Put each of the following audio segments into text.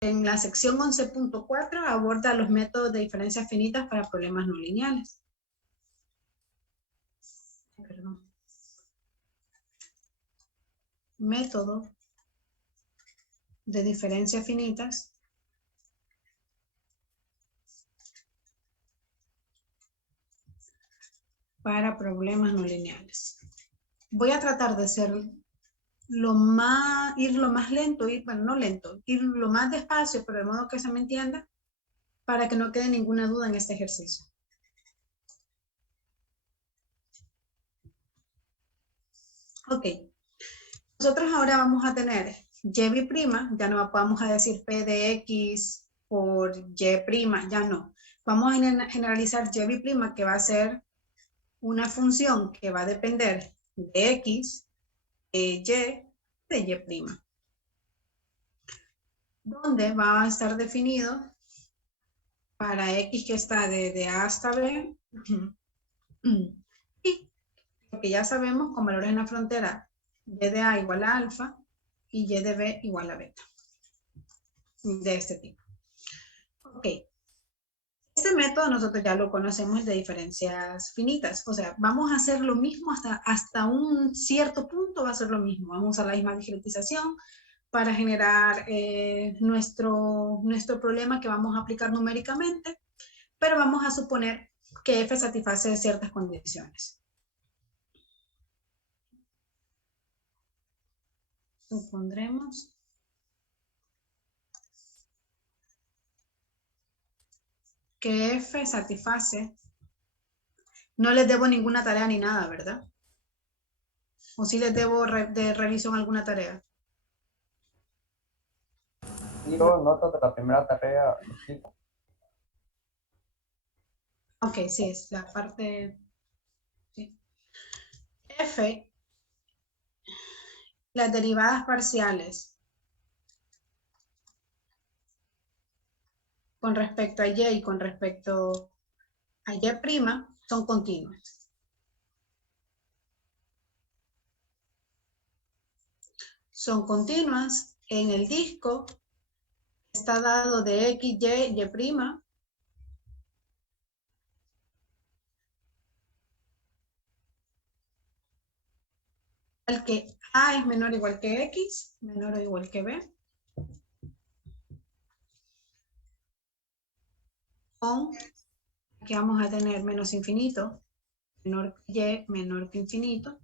En la sección 11.4 aborda los métodos de diferencias finitas para problemas no lineales. Perdón. Método de diferencias finitas para problemas no lineales. Voy a tratar de ser ir lo más lento, bueno, no lento, ir lo más despacio, pero de modo que se me entienda, para que no quede ninguna duda en este ejercicio. Ok, nosotros ahora vamos a tener y', ya no vamos a decir P de X por Y', ya no. Vamos a generalizar y', que va a ser una función que va a depender de X, de Y, de Y'. Donde va a estar definido para X que está de A hasta B. Y lo que ya sabemos con valores en la frontera, Y de A igual a alfa y Y de B igual a beta. De este tipo. Ok. Este método nosotros ya lo conocemos de diferencias finitas. O sea, vamos a hacer lo mismo hasta un cierto punto, va a ser lo mismo. Vamos a usar la misma discretización para generar nuestro problema que vamos a aplicar numéricamente, pero vamos a suponer que F satisface ciertas condiciones. Supondremos que F satisface, no les debo ninguna tarea ni nada, ¿verdad? ¿O sí les debo de revisión alguna tarea? Yo noto de la primera tarea. Sí. Ok, sí, es la parte... Sí. F, las derivadas parciales con respecto a Y y con respecto a Y' son continuas. Son continuas en el disco, está dado de X, Y, Y', al que A es menor o igual que X, menor o igual que B, con que vamos a tener menos infinito, menor que Y, menor que infinito,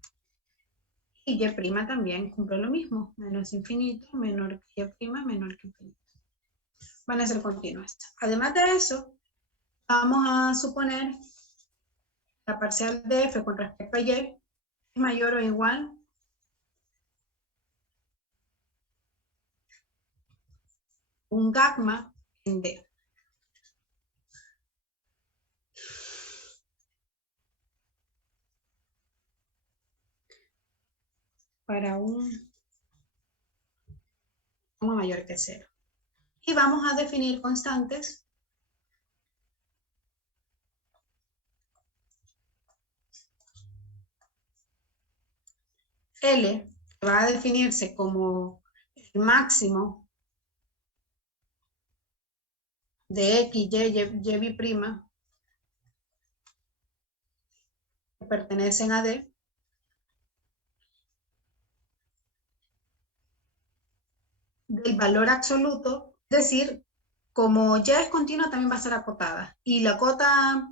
y Y' también cumple lo mismo, menos infinito, menor que Y', menor que infinito. Van a ser continuas. Además de eso, vamos a suponer la parcial de F con respecto a Y es mayor o igual un gamma en D. Para un gamma mayor que 0. Y vamos a definir constantes L, que va a definirse como el máximo de X, Y', que pertenecen a D, del valor absoluto, es decir, como Y es continua, también va a ser acotada. Y la cota,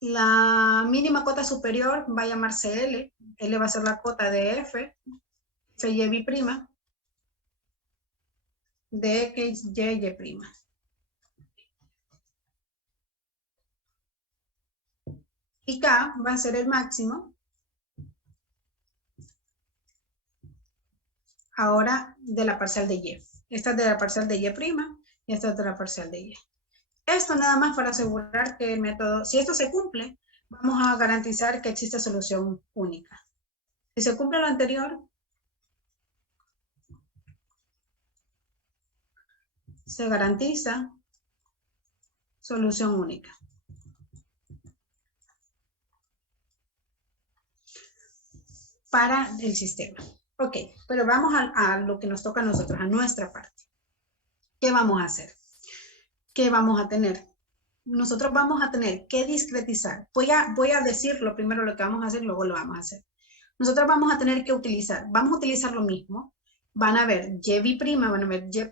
la mínima cota superior va a llamarse L. L va a ser la cota de F, F'Y', de X, Y'. Y K va a ser el máximo ahora de la parcial de Y. Esta es de la parcial de Y' y esta es de la parcial de Y. Esto nada más para asegurar que el método, si esto se cumple, vamos a garantizar que existe solución única. Si se cumple lo anterior, se garantiza solución única. Para el sistema. Ok, pero vamos a lo que nos toca a nosotros, a nuestra parte. ¿qué vamos a hacer? ¿Qué vamos a tener? Nosotros vamos a tener que discretizar. Voy a decirlo primero lo que vamos a hacer, luego lo vamos a hacer. Nosotros vamos a tener que utilizar lo mismo. Van a ver Y', van a ver Y'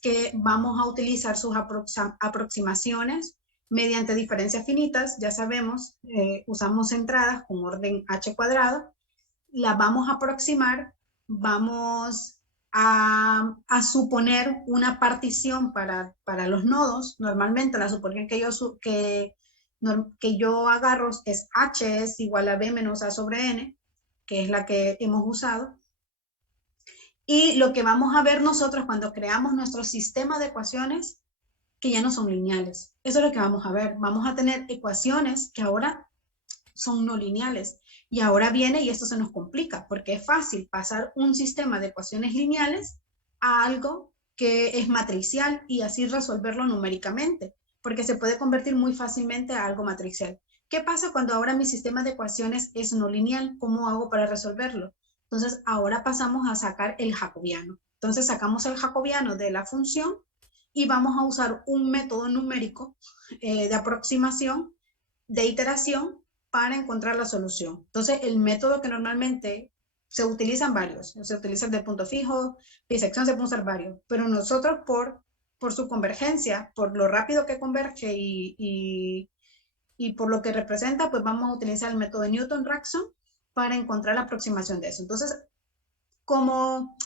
que vamos a utilizar sus aproximaciones mediante diferencias finitas. Ya sabemos, usamos entradas con orden h cuadrado. Las vamos a aproximar, vamos a suponer una partición para los nodos. Normalmente la suposición que yo agarro es h es igual a b menos a sobre n, que es la que hemos usado. Y lo que vamos a ver nosotros cuando creamos nuestro sistema de ecuaciones, que ya no son lineales. Eso es lo que vamos a ver. Vamos a tener ecuaciones que ahora son no lineales. Y ahora viene, y esto se nos complica, porque es fácil pasar un sistema de ecuaciones lineales a algo que es matricial y así resolverlo numéricamente, porque se puede convertir muy fácilmente a algo matricial. ¿Qué pasa cuando ahora mi sistema de ecuaciones es no lineal? ¿Cómo hago para resolverlo? Entonces, ahora pasamos a sacar el jacobiano. Entonces, sacamos el jacobiano de la función y vamos a usar un método numérico de aproximación, de iteración, para encontrar la solución. Entonces, el método que normalmente se utilizan varios, se utiliza el de punto fijo, bisección, se pueden usar varios, pero nosotros por su convergencia, por lo rápido que converge y por lo que representa, pues vamos a utilizar el método de Newton-Raphson para encontrar la aproximación de eso. Entonces, como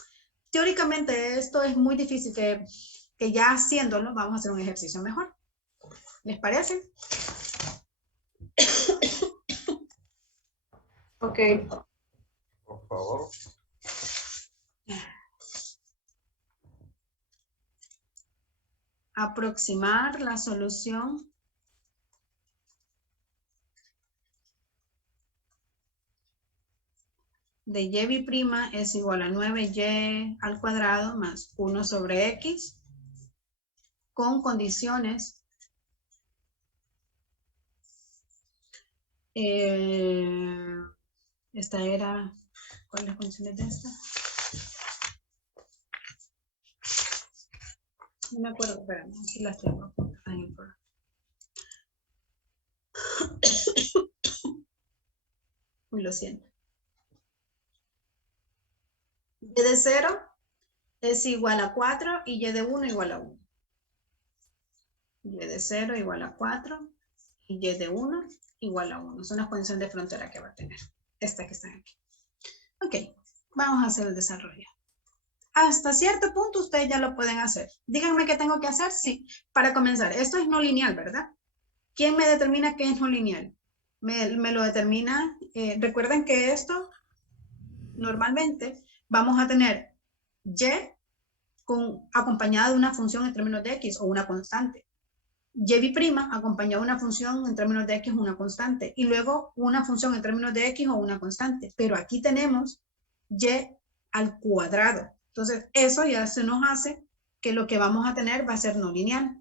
teóricamente esto es muy difícil, que ya haciéndolo vamos a hacer un ejercicio mejor. ¿Les parece? Ok. Por favor. Aproximar la solución de y' es igual a 9y al cuadrado más 1 sobre x con condiciones esta era, ¿cuál es la condición de esta? No me acuerdo, espérame, aquí las tengo. Uy, lo siento. Y de 0 es igual a 4 y y de 1 igual a 1. Y de 0 igual a 4 y y de 1 igual a 1. Son las condiciones de frontera que va a tener. Estas que están aquí. Ok, vamos a hacer el desarrollo. Hasta cierto punto ustedes ya lo pueden hacer. Díganme qué tengo que hacer. Sí, para comenzar. Esto es no lineal, ¿verdad? ¿Quién me determina qué es no lineal? Me lo determina. Recuerden que esto normalmente vamos a tener y acompañada de una función en términos de x o una constante. Y' acompañada de una función en términos de x o una constante. Y luego una función en términos de x o una constante. Pero aquí tenemos y al cuadrado. Entonces, eso ya se nos hace que lo que vamos a tener va a ser no lineal.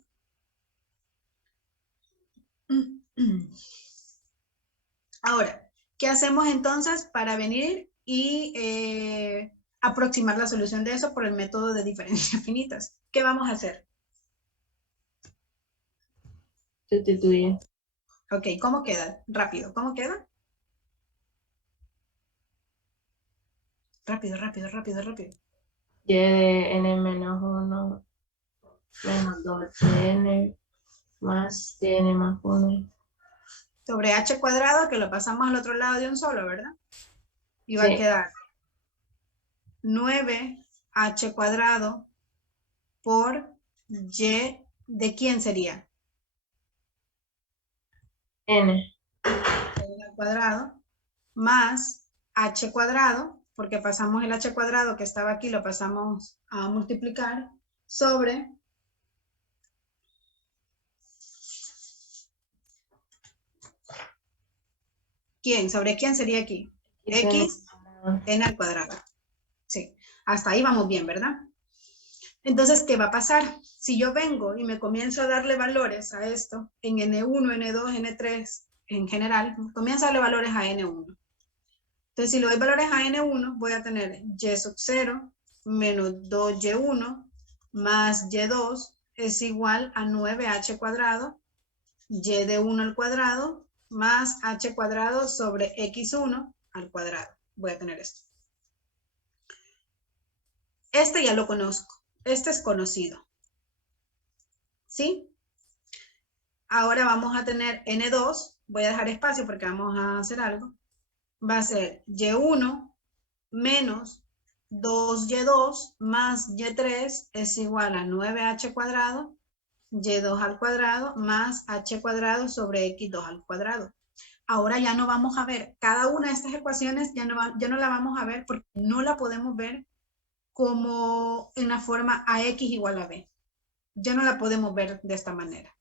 Ahora, ¿qué hacemos entonces para venir y aproximar la solución de eso por el método de diferencias finitas? ¿Qué vamos a hacer? Sustituye. Ok, ¿cómo queda? Rápido, ¿cómo queda? Rápido, rápido, rápido, rápido. Y de n menos 1 menos 2n más n más 1. Sobre h cuadrado, que lo pasamos al otro lado de un solo, ¿verdad? Y va a quedar 9h cuadrado por y, ¿de quién sería? N. Al cuadrado, más h cuadrado, porque pasamos el h cuadrado que estaba aquí, lo pasamos a multiplicar, sobre ¿quién? ¿Sobre quién sería aquí? X, n al cuadrado. Sí, hasta ahí vamos bien, ¿verdad? Entonces, ¿qué va a pasar? Si yo vengo y me comienzo a darle valores a esto, en N1, N2, N3, en general, comienzo a darle valores a N1. Entonces, si le doy valores a N1, voy a tener y sub 0 menos 2y1 más y2 es igual a 9h cuadrado, y de 1 al cuadrado, más h cuadrado sobre x1 al cuadrado. Voy a tener esto. Este ya lo conozco. Este es conocido. ¿Sí? Ahora vamos a tener n2. Voy a dejar espacio porque vamos a hacer algo. Va a ser y1 menos 2y2 más y3 es igual a 9h cuadrado, y2 al cuadrado más h cuadrado sobre x2 al cuadrado. Ahora ya no vamos a ver, cada una de estas ecuaciones ya no la vamos a ver porque no la podemos ver como en la forma ax igual a b. Ya no la podemos ver de esta manera.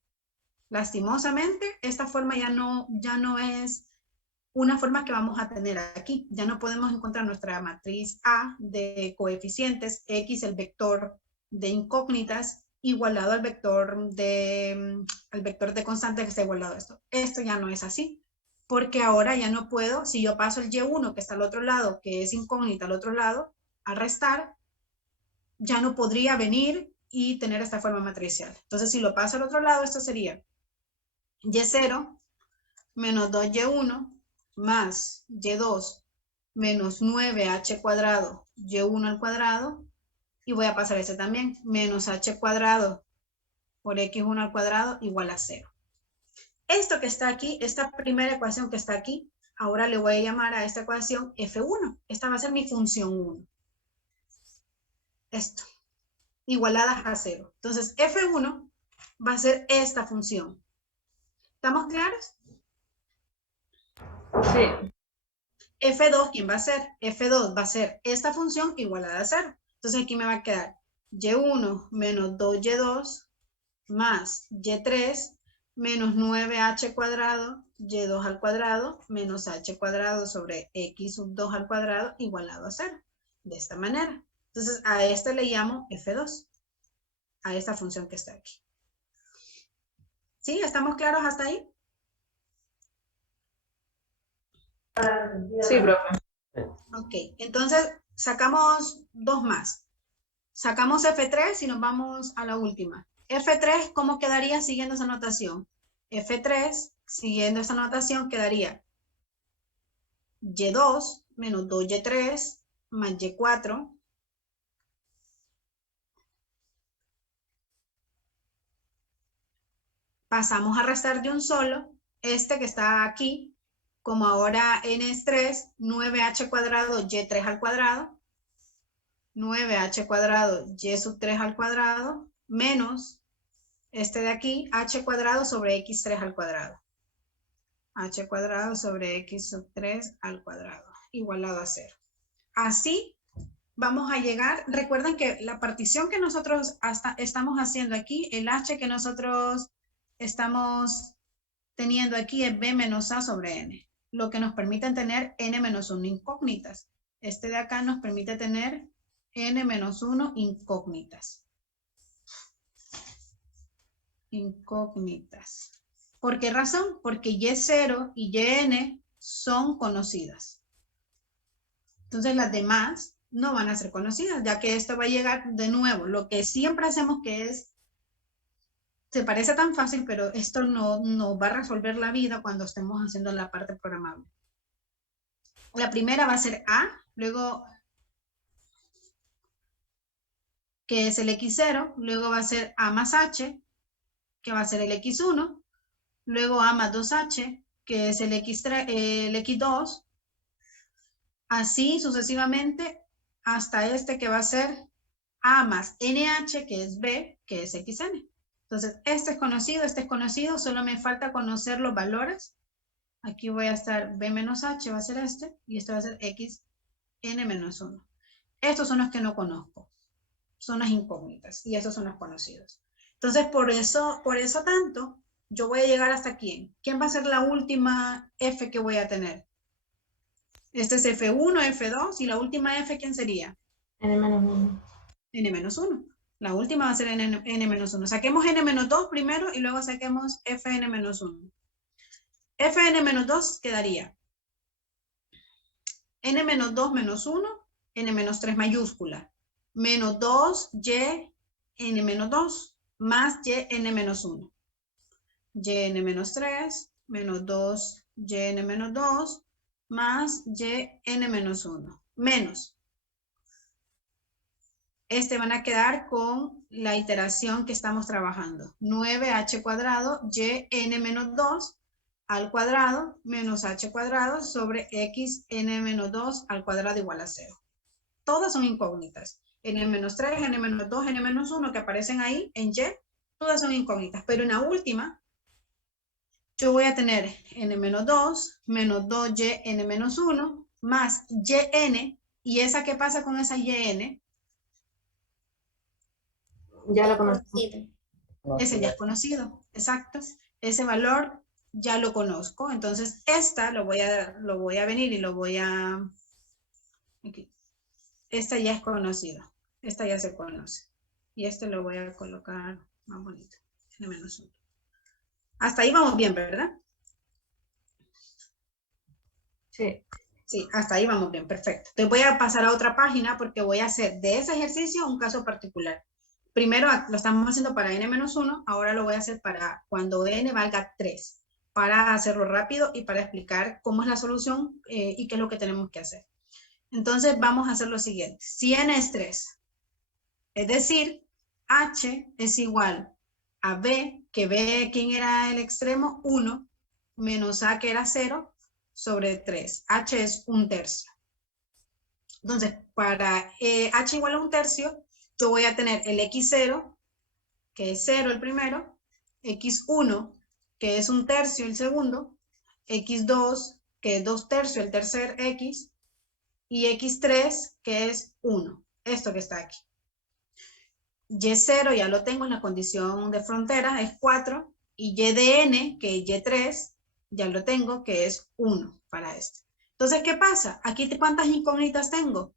Lastimosamente, esta forma ya no es una forma que vamos a tener aquí. Ya no podemos encontrar nuestra matriz A de coeficientes, X, el vector de incógnitas, igualado al vector de constante que está igualado a esto. Esto ya no es así, porque ahora ya no puedo, si yo paso el Y1 que está al otro lado, que es incógnita al otro lado, a restar, ya no podría venir y tener esta forma matricial. Entonces, si lo paso al otro lado, esto sería Y0 menos 2Y1 más Y2 menos 9h cuadrado, Y1 al cuadrado, y voy a pasar este también, menos h cuadrado por x1 al cuadrado igual a 0. Esto que está aquí, esta primera ecuación que está aquí, ahora le voy a llamar a esta ecuación F1. Esta va a ser mi función 1. Esto, igualadas a 0. Entonces, F1 va a ser esta función. ¿Estamos claros? Sí. F2, ¿quién va a ser? F2 va a ser esta función igualada a 0. Entonces aquí me va a quedar y1 menos 2y2 más y3 menos 9h cuadrado, y2 al cuadrado menos h cuadrado sobre x sub 2 al cuadrado igualado a 0. De esta manera. Entonces a este le llamo F2. A esta función que está aquí. ¿Sí? ¿Estamos claros hasta ahí? Sí, profe. Ok, entonces sacamos dos más. Sacamos F3 y nos vamos a la última. F3, ¿cómo quedaría siguiendo esa notación? F3, siguiendo esa notación, quedaría Y2 menos 2Y3 más Y4. Pasamos a restar de un solo. Este que está aquí, como ahora n es 3, 9h cuadrado Y3 al cuadrado. 9h cuadrado Y sub 3 al cuadrado menos este de aquí, h cuadrado sobre x3 al cuadrado. H cuadrado sobre x sub 3 al cuadrado, igualado a 0. Así vamos a llegar, recuerden que la partición que nosotros estamos haciendo aquí, el h que nosotros estamos teniendo aquí es b menos a sobre n, lo que nos permite tener n menos 1 incógnitas. Este de acá nos permite tener n menos 1 incógnitas. Incógnitas. ¿Por qué razón? Porque Y0 y Yn son conocidas. Entonces las demás no van a ser conocidas, ya que esto va a llegar de nuevo. Lo que siempre hacemos que es, se parece tan fácil, pero esto no va a resolver la vida cuando estemos haciendo la parte programable. La primera va a ser A, luego que es el X0, luego va a ser A más H, que va a ser el X1, luego A más 2H, que es el X2, así sucesivamente hasta este que va a ser A más NH, que es B, que es XN. Entonces, este es conocido, solo me falta conocer los valores. Aquí voy a estar B menos H, va a ser este, y esto va a ser XN menos 1. Estos son los que no conozco, son las incógnitas, y estos son los conocidos. Entonces, por eso tanto, yo voy a llegar hasta quién. ¿Quién va a ser la última F que voy a tener? Este es F1, F2, y la última F, ¿quién sería? N-1. N-1. La última va a ser N-1. Saquemos N-2 primero y luego saquemos Fn-1. Fn-2 quedaría N-2 menos 1, N-3 mayúscula, menos 2Y n menos 2 más yn menos 1. Yn menos 3 menos 2 yn menos 2 más yn menos 1. Menos. Van a quedar con la iteración que estamos trabajando. 9h cuadrado yn menos 2 al cuadrado menos h cuadrado sobre x n menos 2 al cuadrado igual a 0. Todas son incógnitas. N menos 3, n menos 2, n menos 1 que aparecen ahí en y, todas son incógnitas. Pero en la última, yo voy a tener n menos 2 menos 2yn menos 1 más yn. ¿Y esa qué pasa con esa yn? Ya lo conozco. No, Ese ya es conocido, exacto. Ese valor ya lo conozco. Entonces, esta lo voy a venir y lo voy a... Aquí. Esta ya es conocida. Esta ya se conoce. Y este lo voy a colocar más bonito. N-1. Hasta ahí vamos bien, ¿verdad? Sí. Sí, hasta ahí vamos bien, perfecto. Entonces voy a pasar a otra página porque voy a hacer de ese ejercicio un caso particular. Primero lo estamos haciendo para n-1, ahora lo voy a hacer para cuando n valga 3, para hacerlo rápido y para explicar cómo es la solución y qué es lo que tenemos que hacer. Entonces vamos a hacer lo siguiente. Si n es 3, es decir, h es igual a b, que b, ¿quién era el extremo? 1, menos a, que era 0, sobre 3. H es 1/3. Entonces, para h igual a 1/3, yo voy a tener el x0, que es 0 el primero, x1, que es 1/3 el segundo, x2, que es 2/3 el tercer x, y x3, que es 1. Esto que está aquí. Y0 ya lo tengo en la condición de frontera, es 4, y y de n, que es y3, ya lo tengo, que es 1 para este. Entonces, ¿qué pasa? Aquí, ¿cuántas incógnitas tengo?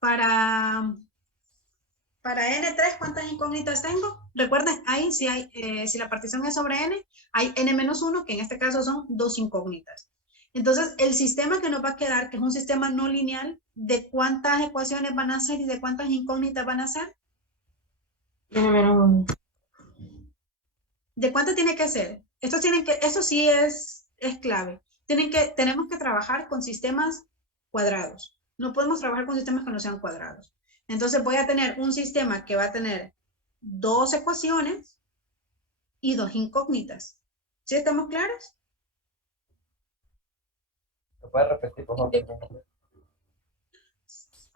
Para n3, ¿cuántas incógnitas tengo? Recuerden, ahí si la partición es sobre n, hay n-1, que en este caso son 2 incógnitas. Entonces, el sistema que nos va a quedar, que es un sistema no lineal, ¿de cuántas ecuaciones van a ser y de cuántas incógnitas van a ser? N-1. ¿De cuánto tiene que ser? Esto sí es clave. Tenemos que trabajar con sistemas cuadrados. No podemos trabajar con sistemas que no sean cuadrados. Entonces voy a tener un sistema que va a tener 2 ecuaciones y 2 incógnitas. ¿Sí estamos claros? ¿Se puede repetir, por favor?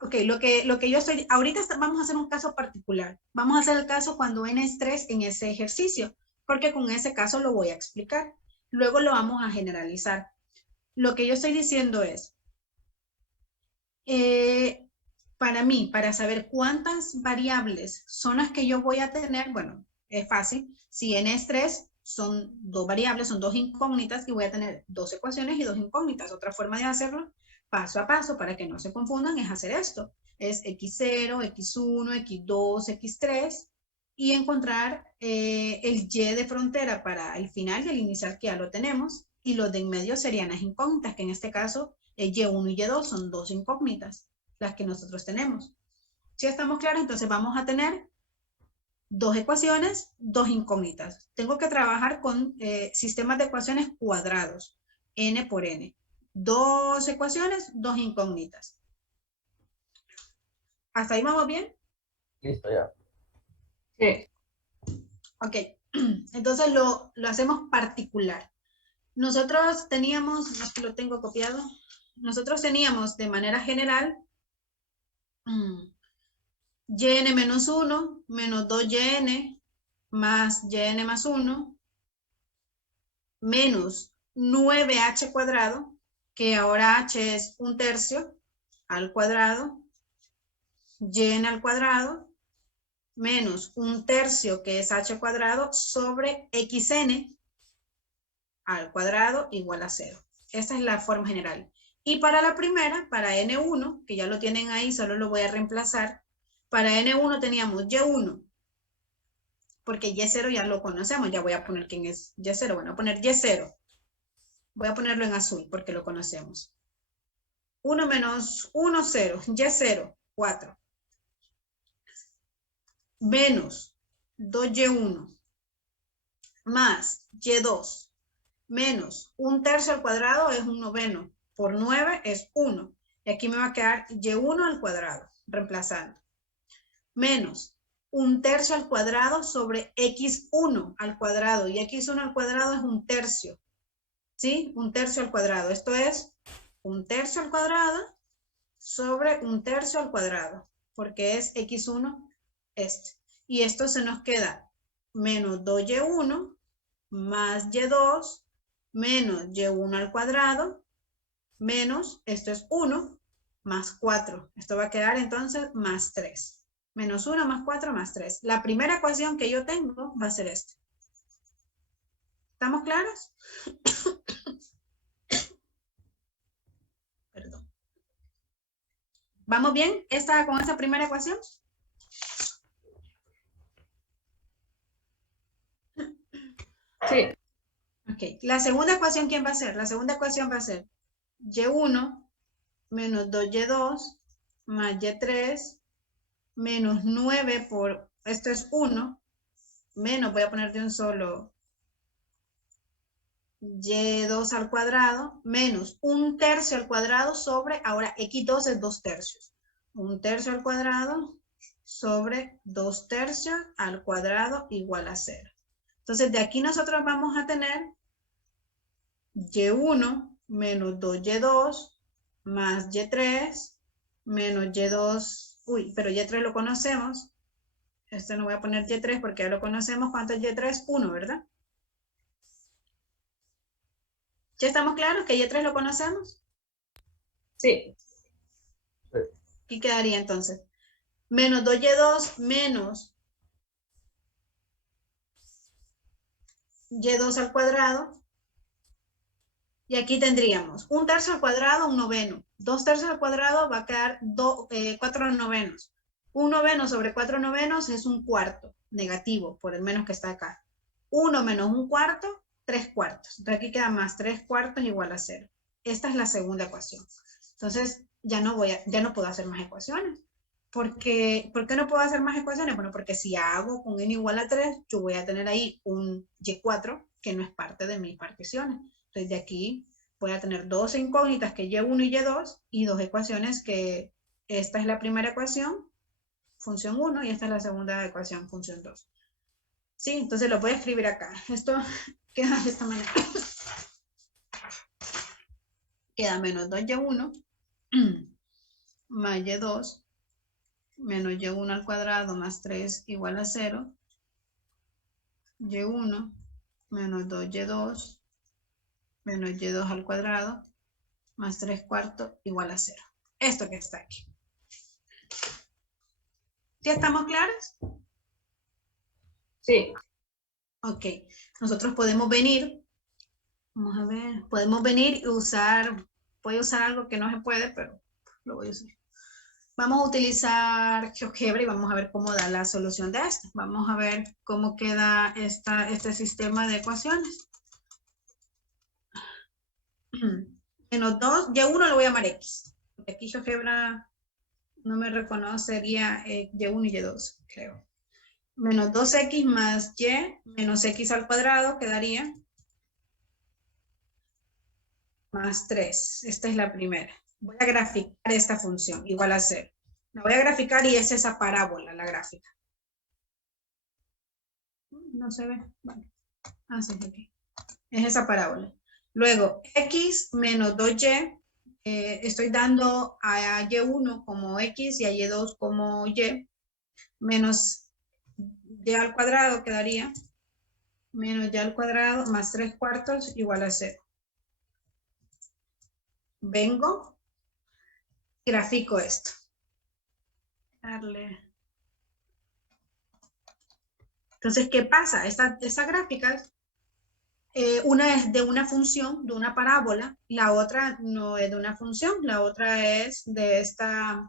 Ok, lo que yo estoy... Ahorita vamos a hacer un caso particular. Vamos a hacer el caso cuando n es 3 en ese ejercicio, porque con ese caso lo voy a explicar. Luego lo vamos a generalizar. Lo que yo estoy diciendo es, para mí, para saber cuántas variables son las que yo voy a tener, bueno, es fácil. Si n es 3, son 2 variables, son 2 incógnitas, y voy a tener 2 ecuaciones y 2 incógnitas. Otra forma de hacerlo, paso a paso, para que no se confundan, es hacer esto. Es x0, x1, x2, x3, y encontrar el y de frontera para el final y el inicial, que ya lo tenemos, y los de en medio serían las incógnitas, que en este caso y1 y y2 son 2 incógnitas, las que nosotros tenemos. ¿Sí estamos claros? Entonces vamos a tener 2 ecuaciones, 2 incógnitas. Tengo que trabajar con sistemas de ecuaciones cuadrados, n por n. 2 ecuaciones, 2 incógnitas. ¿Hasta ahí vamos bien? Listo, ya. Sí. Ok, entonces lo hacemos particular. Nosotros teníamos, aquí lo tengo copiado, nosotros teníamos de manera general yn menos 1 menos 2yn más yn más 1 menos 9h cuadrado, que ahora h es 1/3 al cuadrado, yn al cuadrado, menos 1/3, que es h cuadrado, sobre xn al cuadrado igual a 0. Esta es la forma general. Y para la primera, para n1, que ya lo tienen ahí, solo lo voy a reemplazar. Para n1 teníamos y1, porque y0 ya lo conocemos. Ya voy a poner quién es y0. Bueno, voy a poner y0. Voy a ponerlo en azul porque lo conocemos. 1 menos 1, 0. Y0, 4. menos 2y1 más y2 menos 1/3 al cuadrado es 1/9. Por 9 es 1. Y aquí me va a quedar y1 al cuadrado, reemplazando. Menos 1/3 al cuadrado sobre x1 al cuadrado. Y x1 al cuadrado es 1/3. ¿Sí? 1/3 al cuadrado. Esto es 1/3 al cuadrado sobre 1/3 al cuadrado. Porque es x1 este. Y esto se nos queda menos 2y1 más y2 menos y1 al cuadrado menos, esto es 1, más 4. Esto va a quedar entonces más 3. Menos 1 más 4 más 3. La primera ecuación que yo tengo va a ser esta. ¿Estamos claros? Perdón. ¿Vamos bien con esta primera ecuación? Sí. Ok. La segunda ecuación, ¿quién va a ser? La segunda ecuación va a ser y1 menos 2y2 más y3 menos 9 por, esto es 1, menos, voy a poner de un solo, y2 al cuadrado, menos 1/3 al cuadrado sobre, ahora x2 es 2/3. 1/3 al cuadrado sobre 2/3 al cuadrado igual a 0. Entonces, de aquí nosotros vamos a tener y1 menos 2y2 más y3 menos y2, uy, pero y3 lo conocemos. Esto no voy a poner y3 porque ya lo conocemos. ¿Cuánto es y3? 1, ¿verdad? ¿Ya estamos claros que y3 lo conocemos? Sí. ¿Qué quedaría entonces? Menos 2y2 menos y2 al cuadrado. Y aquí tendríamos 1/3 al cuadrado, 1/9. 2/3 al cuadrado va a quedar 4/9. 1/9 sobre 4/9 es 1/4 negativo, por el menos que está acá. 1 menos 1/4, 3/4. Entonces aquí queda más 3/4 igual a 0. Esta es la segunda ecuación. Entonces ya no puedo hacer más ecuaciones. ¿Por qué no puedo hacer más ecuaciones? Bueno, porque si hago con n igual a 3, yo voy a tener ahí un y4 que no es parte de mis particiones. Entonces de aquí voy a tener dos incógnitas que y1 y y2 y dos ecuaciones que esta es la primera ecuación, función 1, y esta es la segunda ecuación, función 2. Sí, entonces lo voy a escribir acá. Esto queda de esta manera. Queda menos 2y1 más y2 menos y1 al cuadrado más 3 igual a 0. y1 menos 2y2 menos y2 al cuadrado más 3/4 igual a 0. Esto que está aquí. ¿Ya estamos claros? Sí. Ok. Nosotros podemos venir, vamos a ver, podemos venir y usar, voy a usar algo que no se puede, pero lo voy a usar. Vamos a utilizar GeoGebra y vamos a ver cómo da la solución de esto. Vamos a ver cómo queda este sistema de ecuaciones. Menos 2, y1 lo voy a llamar X. Porque aquí GeoGebra no me reconocería y1 y y2, creo. Menos 2x más y menos x al cuadrado quedaría más 3. Esta es la primera. Voy a graficar esta función igual a 0. La voy a graficar y es esa parábola, la gráfica. No se ve. Bueno. Ah, sí, aquí. Es esa parábola. Luego, x menos 2y. Estoy dando a y1 como x y a y2 como y. Menos y al cuadrado quedaría. Menos y al cuadrado más 3/4 igual a 0. Vengo, grafico esto. Entonces, ¿qué pasa? Esta gráfica, una es de una función, de una parábola, la otra no es de una función, la otra es de esta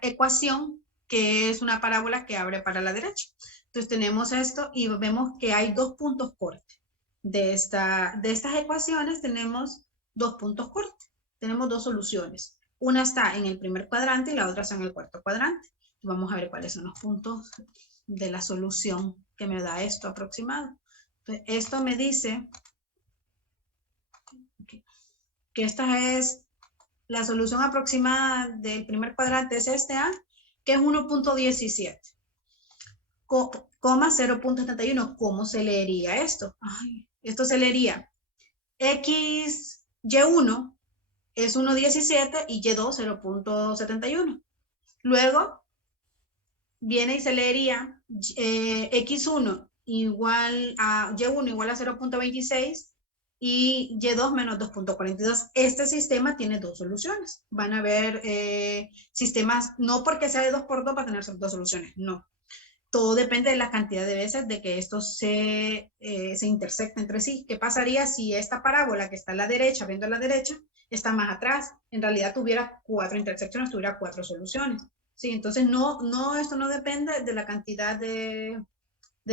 ecuación, que es una parábola que abre para la derecha. Entonces tenemos esto y vemos que hay dos puntos corte. De estas ecuaciones tenemos dos puntos corte. Tenemos dos soluciones. Una está en el primer cuadrante y la otra está en el cuarto cuadrante. Vamos a ver cuáles son los puntos de la solución que me da esto aproximado. Entonces, esto me dice que esta es la solución aproximada del primer cuadrante, es este A, que es 1.17, coma 0.71. ¿Cómo se leería esto? Ay, esto se leería X, Y1 es 1.17 y Y2 0.71. Luego viene y se leería X1 igual a Y1 igual a 0.26 y Y2 menos 2.42. Este sistema tiene dos soluciones. Van a haber sistemas, no porque sea de 2 por 2 va a tener dos soluciones, no. Todo depende de la cantidad de veces de que estos se intersecten entre sí. ¿Qué pasaría si esta parábola que está a la derecha, viendo a la derecha, está más atrás? En realidad tuviera 4 intersecciones, tuviera 4 soluciones. Sí, entonces esto no depende de la cantidad de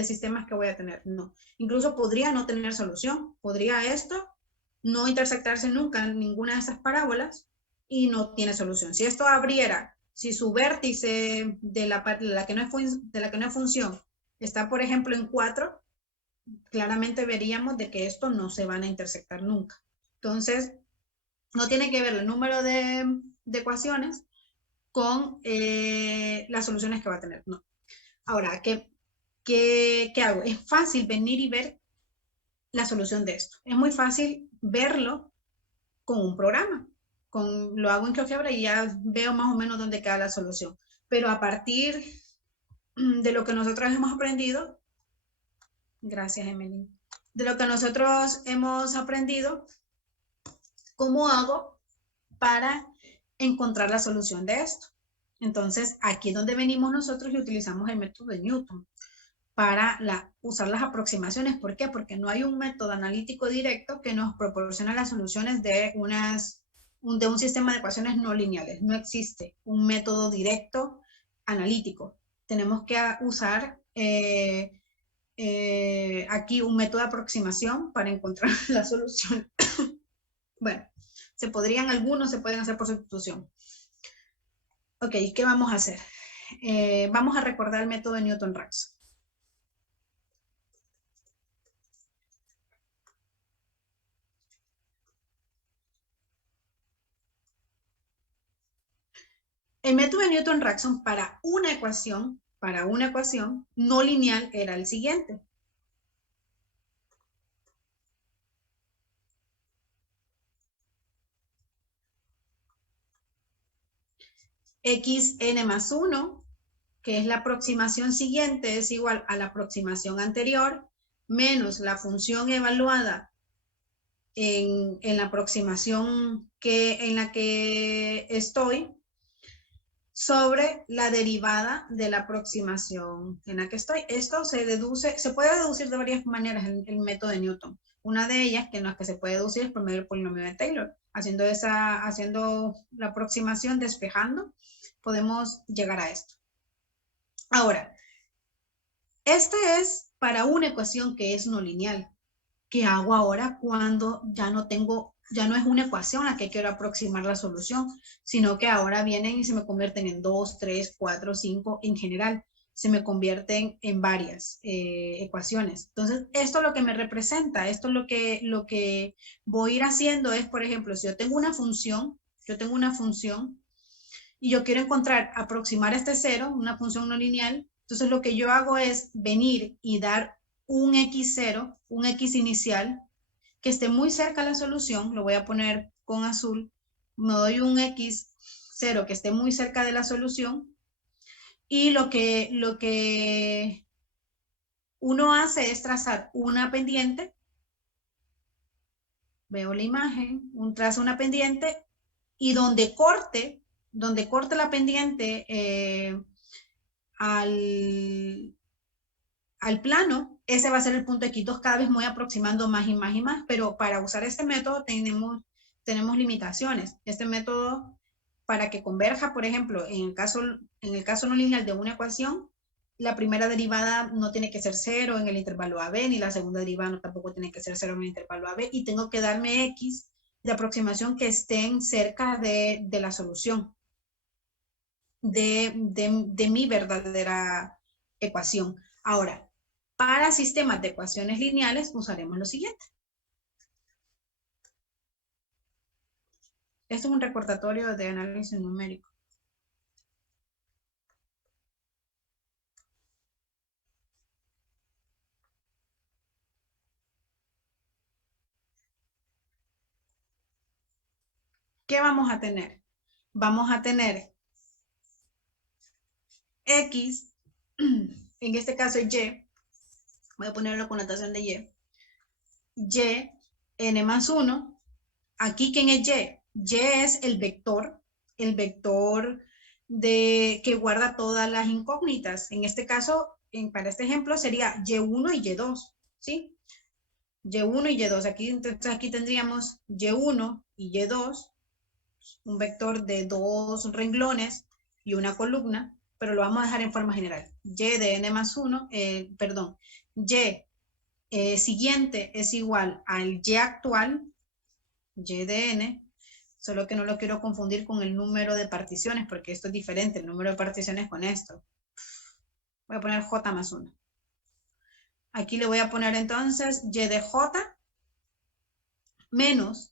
sistemas que voy a tener, no. Incluso podría no tener solución, podría esto no intersectarse nunca en ninguna de esas parábolas y no tiene solución. Si esto abriera, si su vértice de la que no es función está, por ejemplo, en 4, claramente veríamos de que esto no se van a intersectar nunca. Entonces, no tiene que ver el número de ecuaciones con las soluciones que va a tener, no. Ahora, ¿qué hago? Es fácil venir y ver la solución de esto. Es muy fácil verlo con un programa. Lo hago en GeoGebra y ya veo más o menos dónde queda la solución. Pero a partir de lo que nosotros hemos aprendido, gracias, Emily, de lo que nosotros hemos aprendido, ¿cómo hago para encontrar la solución de esto? Entonces, aquí es donde venimos nosotros y utilizamos el método de Newton para usar las aproximaciones. ¿Por qué? Porque no hay un método analítico directo que nos proporcione las soluciones de un sistema de ecuaciones no lineales. No existe un método directo analítico. Tenemos que usar aquí un método de aproximación para encontrar la solución. Bueno, algunos se pueden hacer por sustitución. Ok, ¿qué vamos a hacer? Vamos a recordar el método de Newton-Raphson. El método de Newton-Raphson para una ecuación no lineal era el siguiente. Xn más 1, que es la aproximación siguiente, es igual a la aproximación anterior, menos la función evaluada en la aproximación en la que estoy, sobre la derivada de la aproximación en la que estoy. Esto se puede deducir de varias maneras en el método de Newton. Una de ellas, que en la que se puede deducir, es por medio del polinomio de Taylor. Haciendo la aproximación, despejando, podemos llegar a esto. Ahora, este es para una ecuación que es no lineal. ¿Qué hago ahora cuando ya no es una ecuación a la que quiero aproximar la solución, sino que ahora vienen y se me convierten en 2, 3, 4, 5, en general, se me convierten en varias ecuaciones? Entonces, esto es lo que me representa, esto es lo que voy a ir haciendo es, por ejemplo, si yo tengo una función y yo quiero aproximar este cero, una función no lineal, entonces lo que yo hago es venir y dar un x0, un x inicial, que esté muy cerca a la solución, lo voy a poner con azul, me doy un x0 que esté muy cerca de la solución, y lo que uno hace es trazar una pendiente, veo la imagen, trazo una pendiente, y donde corte la pendiente al plano, ese va a ser el punto X2. Cada vez me voy aproximando más y más y más, pero para usar este método tenemos limitaciones. Este método, para que converja, por ejemplo, en el caso no lineal de una ecuación, la primera derivada no tiene que ser 0 en el intervalo AB, ni la segunda derivada tampoco tiene que ser 0 en el intervalo AB, y tengo que darme X de aproximación que estén cerca de la solución. de mi verdadera ecuación. Ahora, para sistemas de ecuaciones lineales usaremos lo siguiente. Esto es un recordatorio de análisis numérico. ¿Qué vamos a tener? Vamos a tener X, en este caso Y, voy a ponerlo con notación de Y, N más 1. Aquí, ¿quién es Y? Y es el vector que guarda todas las incógnitas. En este caso, para este ejemplo, sería Y1 y Y2, ¿sí? Y1 y Y2. Entonces aquí tendríamos Y1 y Y2, un vector de 2 renglones y una columna, pero lo vamos a dejar en forma general. Y de n más 1, perdón, Y siguiente es igual al Y actual, Y de n, solo que no lo quiero confundir con el número de particiones, porque esto es diferente, el número de particiones con esto. Voy a poner J más 1. Aquí le voy a poner entonces Y de J menos,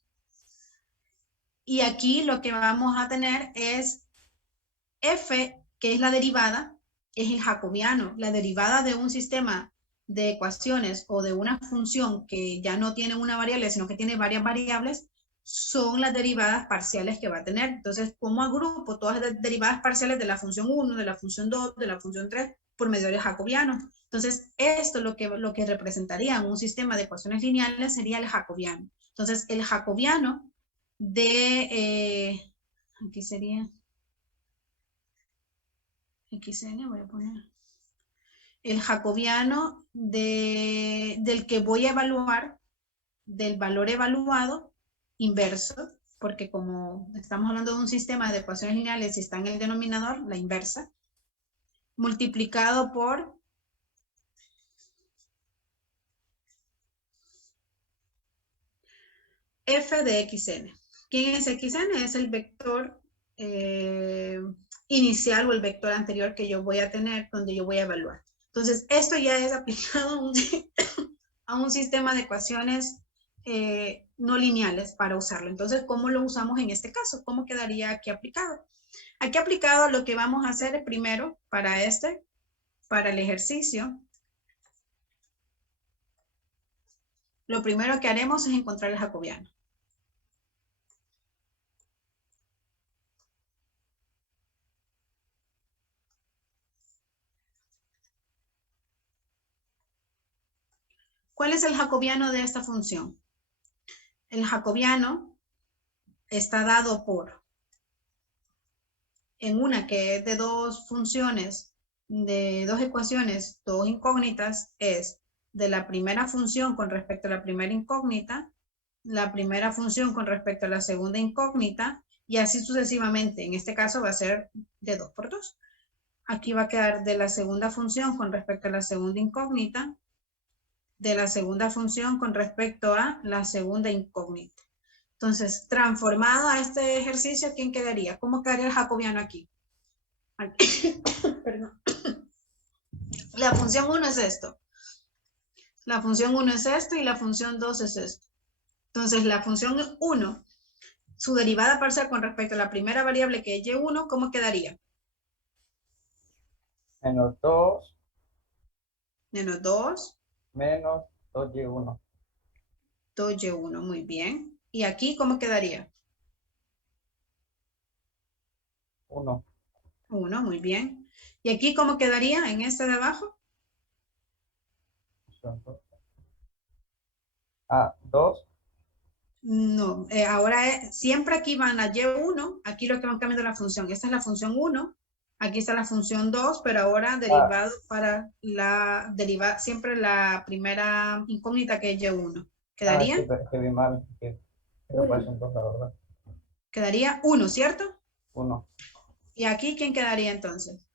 y aquí lo que vamos a tener es F, que es la derivada, es el jacobiano. La derivada de un sistema de ecuaciones o de una función que ya no tiene una variable, sino que tiene varias variables, son las derivadas parciales que va a tener. Entonces, ¿cómo agrupo todas las derivadas parciales de la función 1, de la función 2, de la función 3, por medio del jacobiano? Entonces, esto lo que representaría un sistema de ecuaciones lineales sería el jacobiano. Entonces, el jacobiano aquí sería XN, voy a poner el jacobiano del que voy a evaluar, del valor evaluado inverso, porque como estamos hablando de un sistema de ecuaciones lineales y está en el denominador, la inversa, multiplicado por f de xn. ¿Quién es xn? Es el vector inicial o el vector anterior que yo voy a tener, donde yo voy a evaluar. Entonces, esto ya es aplicado a un sistema de ecuaciones no lineales para usarlo. Entonces, ¿cómo lo usamos en este caso? ¿Cómo quedaría aquí aplicado? Aquí aplicado lo que vamos a hacer primero para el ejercicio, lo primero que haremos es encontrar el jacobiano. ¿Cuál es el jacobiano de esta función? El jacobiano está dado por, en una que es de dos funciones, de dos ecuaciones, dos incógnitas, es de la primera función con respecto a la primera incógnita, la primera función con respecto a la segunda incógnita, y así sucesivamente. En este caso va a ser de 2 por 2. Aquí va a quedar de la segunda función con respecto a la segunda incógnita, de la segunda función con respecto a la segunda incógnita. Entonces, transformado a este ejercicio, ¿quién quedaría? ¿Cómo quedaría el jacobiano aquí? Perdón. La función 1 es esto. La función 1 es esto y la función 2 es esto. Entonces, la función 1, su derivada parcial con respecto a la primera variable que es y1, ¿cómo quedaría? Menos 2 Menos 2. menos 2y1. 2y1, muy bien. ¿Y aquí cómo quedaría? 1. 1, muy bien. ¿Y aquí cómo quedaría en este de abajo? 2. No, ahora siempre aquí van a y1, aquí lo que van cambiando la función. Esta es la función 1, aquí está la función 2, pero ahora derivado para la derivada, siempre la primera incógnita que es y1. ¿Quedaría? Que vi mal. Creo que son 2, la verdad. Quedaría 1, ¿cierto? 1. ¿Y aquí quién quedaría entonces?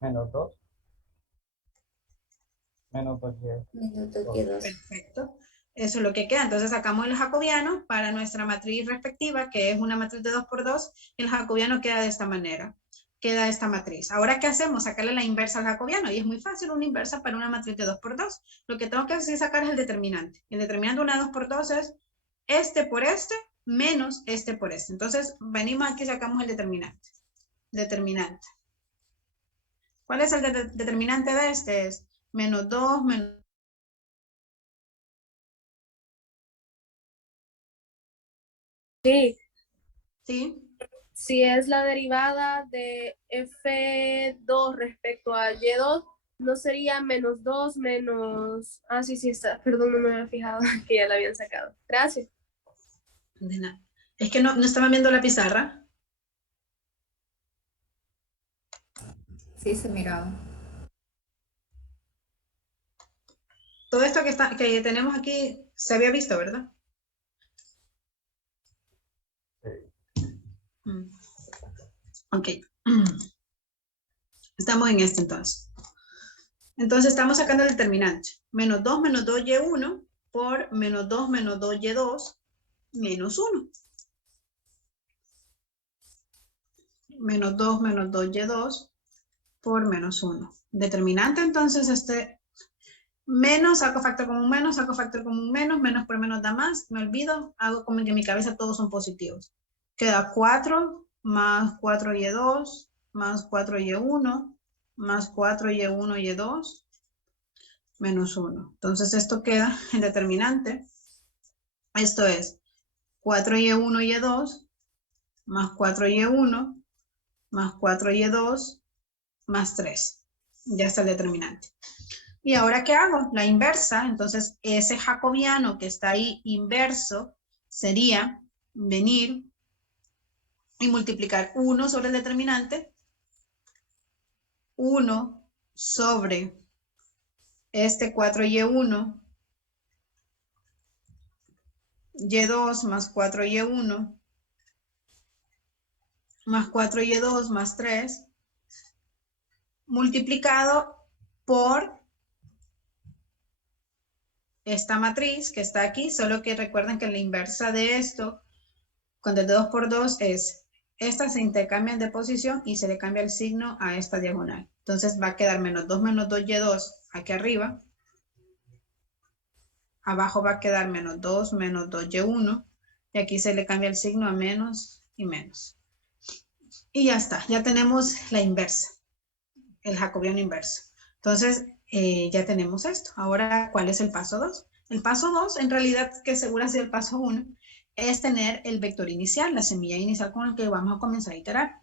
Menos 2 menos 2y. Menos 2y2. Perfecto. Eso es lo que queda. Entonces sacamos el jacobiano para nuestra matriz respectiva, que es una matriz de 2 por 2. El jacobiano queda de esta manera. queda esta matriz. Ahora, ¿qué hacemos? Sacarle la inversa al jacobiano, y es muy fácil una inversa para una matriz de 2 por 2. Lo que tengo que hacer es sacar es el determinante. El determinante de una 2 por 2 es este por este menos este por este. Entonces, venimos aquí y sacamos el determinante. Determinante. ¿Cuál es el determinante de este? Es menos 2, menos... Sí, ¿Sí? si es la derivada de F2 respecto a Y2, no sería menos 2 menos... Ah, sí, sí está. Perdón, no me había fijado que ya la habían sacado. Gracias. De nada. Es que no estaban viendo la pizarra. Sí, se miraba. Todo esto que tenemos aquí se había visto, ¿verdad? Ok. Estamos en este entonces. Entonces estamos sacando el determinante. Menos 2y1 por menos 2y2 menos 1. Menos 2y2 por menos 1. Determinante entonces menos, saco factor común menos, saco factor común menos por menos da más, me olvido, hago como que en mi cabeza todos son positivos. Queda 4 más 4y2 más 4y1 más 4y1y2 menos 1. Entonces esto queda en determinante. Esto es 4y1y2 más 4y1 más 4y2 más 3. Ya está el determinante. ¿Y ahora qué hago? La inversa. Entonces, ese jacobiano que está ahí inverso sería venir y multiplicar 1 sobre el determinante, 1 sobre este 4y1, y2 más 4y1, más 4y2 más 3, multiplicado por esta matriz que está aquí, solo que recuerden que la inversa de esto, cuando es de 2 por 2, es estas se intercambian de posición y se le cambia el signo a esta diagonal. Entonces va a quedar menos 2y2 aquí arriba. Abajo va a quedar menos 2y1. Y aquí se le cambia el signo a menos y menos. Y ya está, ya tenemos la inversa, el jacobiano inverso. Entonces, ya tenemos esto. Ahora, ¿cuál es el paso 2? El paso 2, en realidad, que seguro ha sido el paso 1, es tener el vector inicial, la semilla inicial con el que vamos a comenzar a iterar.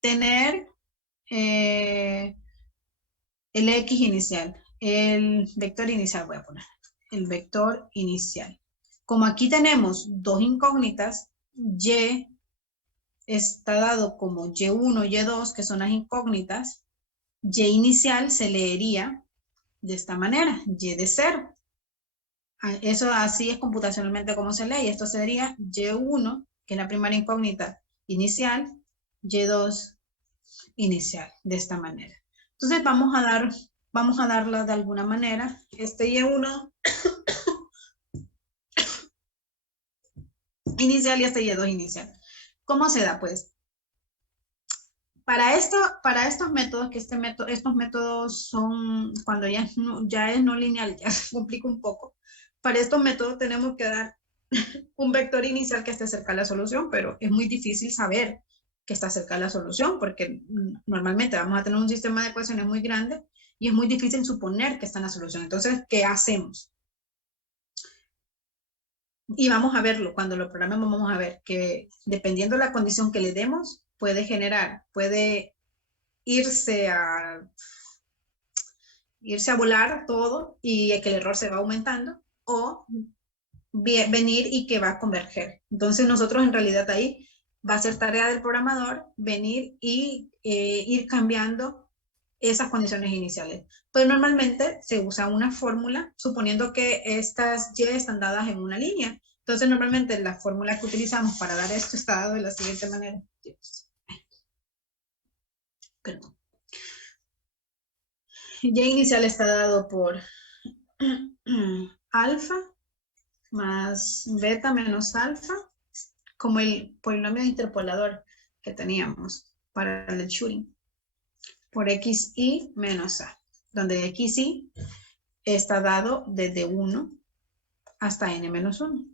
Tener el X inicial, el vector inicial voy a poner, el vector inicial. Como aquí tenemos dos incógnitas, Y está dado como Y1, Y2, que son las incógnitas, Y inicial se leería de esta manera, Y de 0. Eso así es computacionalmente como se lee, y esto sería Y1, que es la primera incógnita inicial, Y2 inicial, de esta manera. Entonces vamos a darla de alguna manera. Este Y1 inicial y este Y2 inicial. ¿Cómo se da? Pues para estos métodos, que estos métodos son, cuando ya es no lineal, ya se complica un poco. Para estos métodos tenemos que dar un vector inicial que esté cerca de la solución, pero es muy difícil saber que está cerca de la solución, porque normalmente vamos a tener un sistema de ecuaciones muy grande y es muy difícil suponer que está en la solución. Entonces, ¿qué hacemos? Y vamos a verlo, cuando lo programemos vamos a ver que dependiendo de la condición que le demos, puede irse a volar todo y que el error se va aumentando, o venir y que va a converger. Entonces nosotros en realidad ahí va a ser tarea del programador venir y ir cambiando esas condiciones iniciales. Pues normalmente se usa una fórmula suponiendo que estas Y están dadas en una línea. Entonces normalmente la fórmula que utilizamos para dar esto está dado de la siguiente manera. Perdón. Y inicial está dado por alfa más beta menos alfa, como el polinomio interpolador que teníamos. para el shooting, por xi menos a, donde xi está dado desde 1 hasta n menos 1,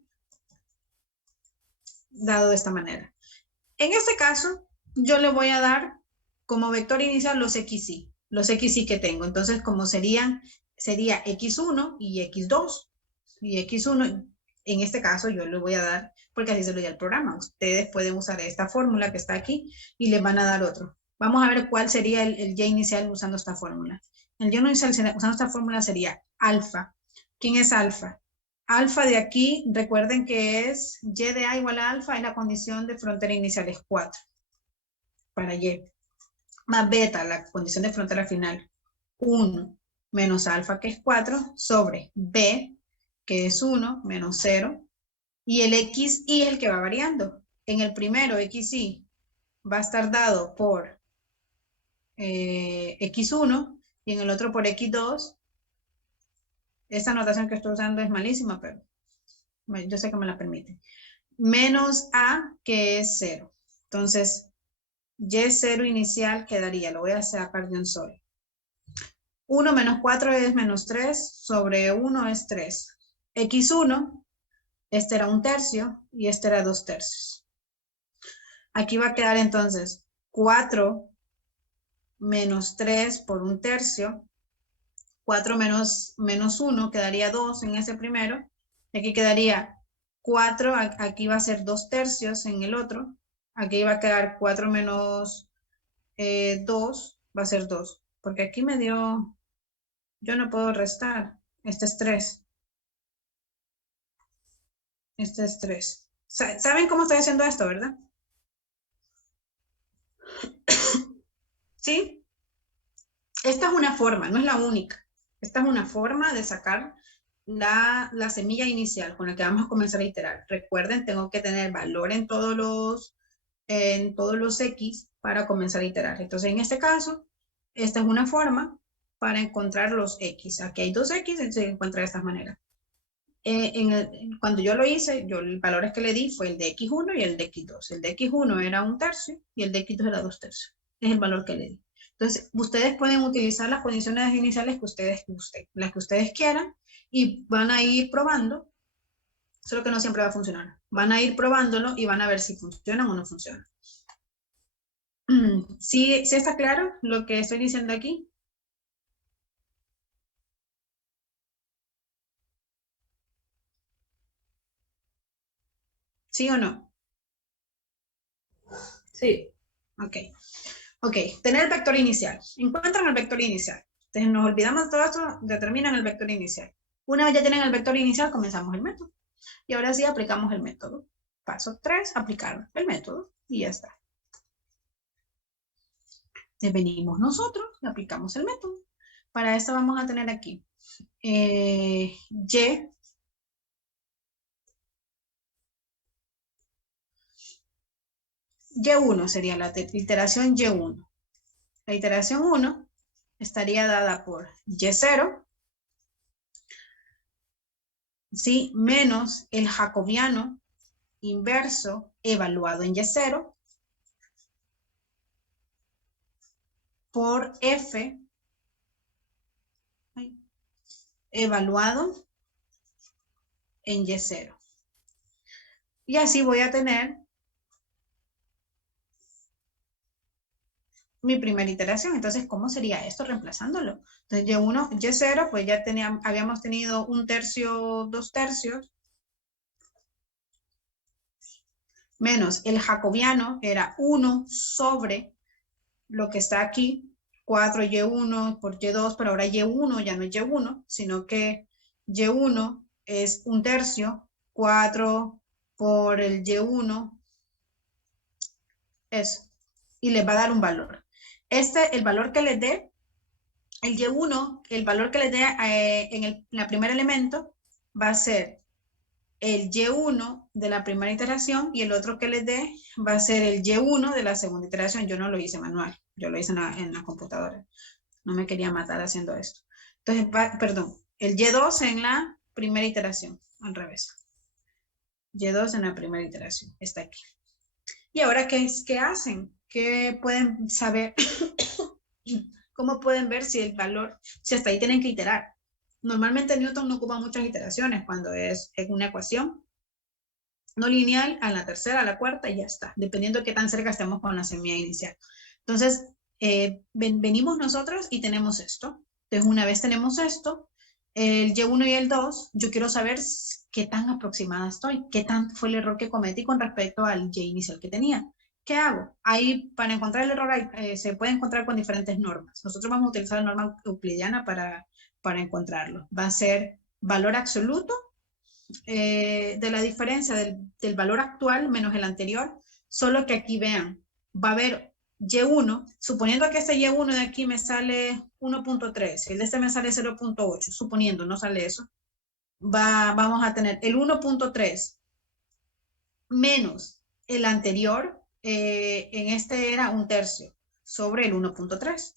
dado de esta manera. En este caso, yo le voy a dar como vector inicial los xi que tengo. Entonces, como sería x1 y x2. Y x1, en este caso, yo le voy a dar, porque así se lo di al programa. Ustedes pueden usar esta fórmula que está aquí y les van a dar otro. Vamos a ver cuál sería el y inicial usando esta fórmula. El y inicial usando esta fórmula sería alfa. ¿Quién es alfa? Alfa de aquí, recuerden que es y de a igual a alfa, es la condición de frontera inicial, es 4 para y. Más beta, la condición de frontera final, 1 menos alfa, que es 4, sobre b, que es 1 menos 0, y el xi es el que va variando. En el primero, xi va a estar dado por x1, y en el otro por x2. Esta notación que estoy usando es malísima, pero yo sé que me la permite. Menos a, que es 0. Entonces, y0 inicial quedaría, lo voy a sacar de un solo. 1 menos 4 es menos 3, sobre 1 es 3. x1, este era 1/3 y este era 2/3. Aquí va a quedar entonces 4 menos 3 por 1/3. 4 menos 1 quedaría 2 en ese primero. Aquí quedaría 4, aquí va a ser 2/3 en el otro. Aquí va a quedar 4 menos 2, va a ser 2. Porque aquí me dio, yo no puedo restar. Este es 3. Este es 3. ¿Saben cómo estoy haciendo esto, verdad? ¿Sí? Esta es una forma, no es la única. Esta es una forma de sacar la semilla inicial con la que vamos a comenzar a iterar. Recuerden, tengo que tener valor en todos los x para comenzar a iterar. Entonces, en este caso, esta es una forma para encontrar los x. Aquí hay 2x, se encuentra de esta manera. Cuando yo lo hice, el valor que le di fue el de x1 y el de x2. El de x1 era 1/3 y el de x2 era 2/3. Es el valor que le di. Entonces, ustedes pueden utilizar las condiciones iniciales que ustedes gusten, las que ustedes quieran, y van a ir probando, solo que no siempre va a funcionar. Van a ir probándolo y van a ver si funciona o no funciona. ¿Sí está claro lo que estoy diciendo aquí? ¿Sí o no? Sí. Ok. Ok, tener el vector inicial. Encuentran el vector inicial. Entonces nos olvidamos de todo esto, determinan el vector inicial. Una vez ya tienen el vector inicial, comenzamos el método. Y ahora sí aplicamos el método. Paso 3, aplicar el método. Y ya está. Entonces venimos nosotros y aplicamos el método. Para esto vamos a tener aquí Y1 sería la iteración Y1. La iteración 1 estaría dada por Y0, ¿sí? Menos el jacobiano inverso evaluado en Y0 por F evaluado en Y0. Y así voy a tener mi primera iteración. Entonces, ¿cómo sería esto reemplazándolo? Entonces, Y1, Y0, pues ya habíamos tenido 1/3, 2/3, menos el jacobiano, era 1 sobre lo que está aquí, 4Y1 por Y2, pero ahora Y1 ya no es Y1, sino que Y1 es 1/3, 4 por el Y1, eso, y les va a dar un valor. El valor que les dé, el Y1, el valor que les dé en el primer elemento va a ser el Y1 de la primera iteración y el otro que les dé va a ser el Y1 de la segunda iteración. Yo no lo hice manual, yo lo hice en la computadora. No me quería matar haciendo esto. Entonces, perdón, el Y2 en la primera iteración, al revés. Y2 en la primera iteración, está aquí. Y ahora, ¿qué hacen? ¿Qué pueden saber? ¿Cómo pueden ver si el valor, si hasta ahí tienen que iterar? Normalmente Newton no ocupa muchas iteraciones cuando es una ecuación no lineal, a la tercera, a la cuarta y ya está, dependiendo de qué tan cerca estemos con la semilla inicial. Entonces, venimos nosotros y tenemos esto. Entonces, una vez tenemos esto, el Y1 y el 2, yo quiero saber qué tan aproximada estoy, qué tanto fue el error que cometí con respecto al Y inicial que tenía. ¿Qué hago? Ahí, para encontrar el error, se puede encontrar con diferentes normas. Nosotros vamos a utilizar la norma euclidiana para encontrarlo. Va a ser valor absoluto de la diferencia del valor actual menos el anterior, solo que aquí vean, va a haber Y1, suponiendo que este Y1 de aquí me sale 1.3 y el de este me sale 0.8, suponiendo, no sale eso, vamos a tener el 1.3 menos el anterior, en este era 1/3 sobre el 1.3.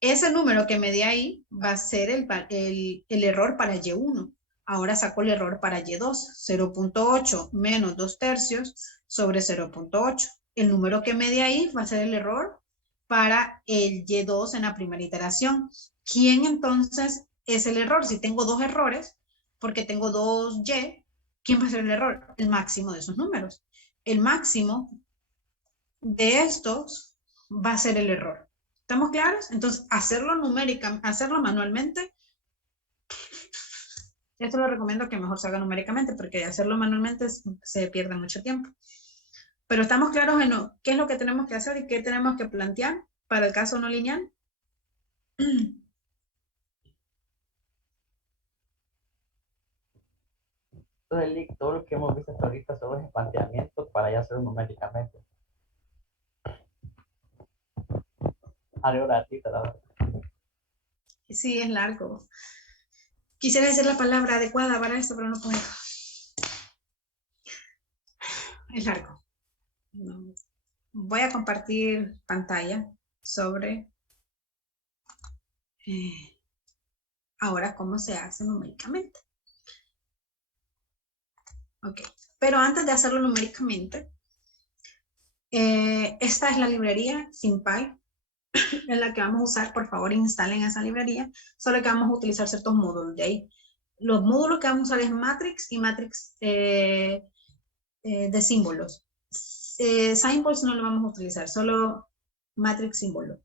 Ese número que me di ahí va a ser el error para Y1. Ahora saco el error para Y2, 0.8 menos 2/3 sobre 0.8. El número que me di ahí va a ser el error para el Y2 en la primera iteración. ¿Quién entonces es el error? Si tengo dos errores, porque tengo dos Y, ¿quién va a ser el error? El máximo de esos números. El máximo de estos va a ser el error. ¿Estamos claros? Entonces, hacerlo manualmente, esto lo recomiendo que mejor se haga numéricamente, porque hacerlo manualmente se pierde mucho tiempo. Pero estamos claros en qué es lo que tenemos que hacer y qué tenemos que plantear para el caso no lineal. Entonces, Lick, todo lo que hemos visto hasta ahorita solo es planteamiento para ya hacerlo numéricamente. Algo gratuito, la verdad. Sí, es largo. Quisiera decir la palabra adecuada para esto, pero no puedo. Es largo. Voy a compartir pantalla sobre ahora cómo se hace numéricamente. Ok, pero antes de hacerlo numéricamente, esta es la librería SymPy en la que vamos a usar. Por favor, instalen esa librería, solo que vamos a utilizar ciertos módulos de ahí. Los módulos que vamos a usar es Matrix y Matrix de símbolos. Symbols no lo vamos a utilizar, solo Matrix símbolo.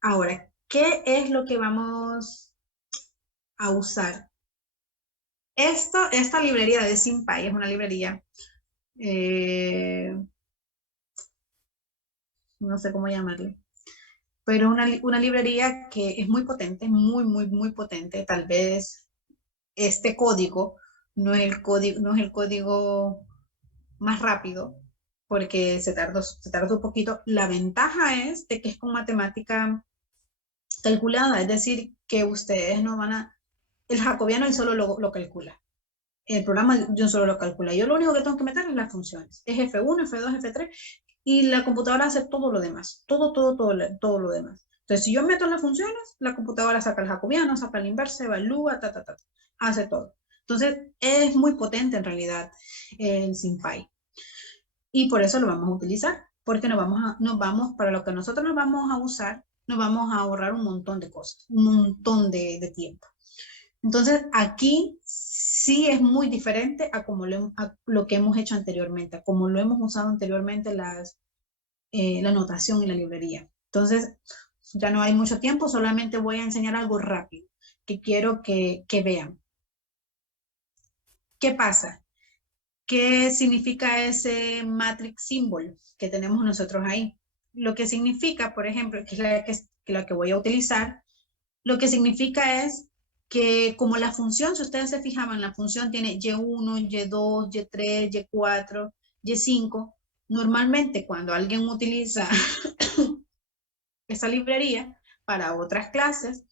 Ahora, ¿qué es lo que vamos a usar? Esta librería de SymPy es una librería, no sé cómo llamarle, pero una librería que es muy potente, muy potente. Tal vez este código no es el código más rápido, porque se tardó un poquito. La ventaja es de que es con matemática calculada, es decir, que ustedes no van a, el jacobiano él solo lo calcula. El programa yo solo lo calcula. Yo lo único que tengo que meter es las funciones. Es F1, F2, F3 y la computadora hace todo lo demás. Todo lo demás. Entonces, si yo meto las funciones, la computadora saca el jacobiano, saca el inverso, evalúa, hace todo. Entonces, es muy potente en realidad el SymPy. Y por eso lo vamos a utilizar, porque para lo que nosotros nos vamos a usar, nos vamos a ahorrar un montón de cosas, un montón de tiempo. Entonces, aquí sí es muy diferente a lo que hemos hecho anteriormente, a como lo hemos usado anteriormente la notación y la librería. Entonces, ya no hay mucho tiempo, solamente voy a enseñar algo rápido que quiero que vean. ¿Qué pasa? ¿Qué significa ese matrix symbol que tenemos nosotros ahí? Lo que significa, por ejemplo, que es la que voy a utilizar, lo que significa es que como la función, si ustedes se fijaban, la función tiene Y1, Y2, Y3, Y4, Y5. Normalmente cuando alguien utiliza esa librería para otras clases,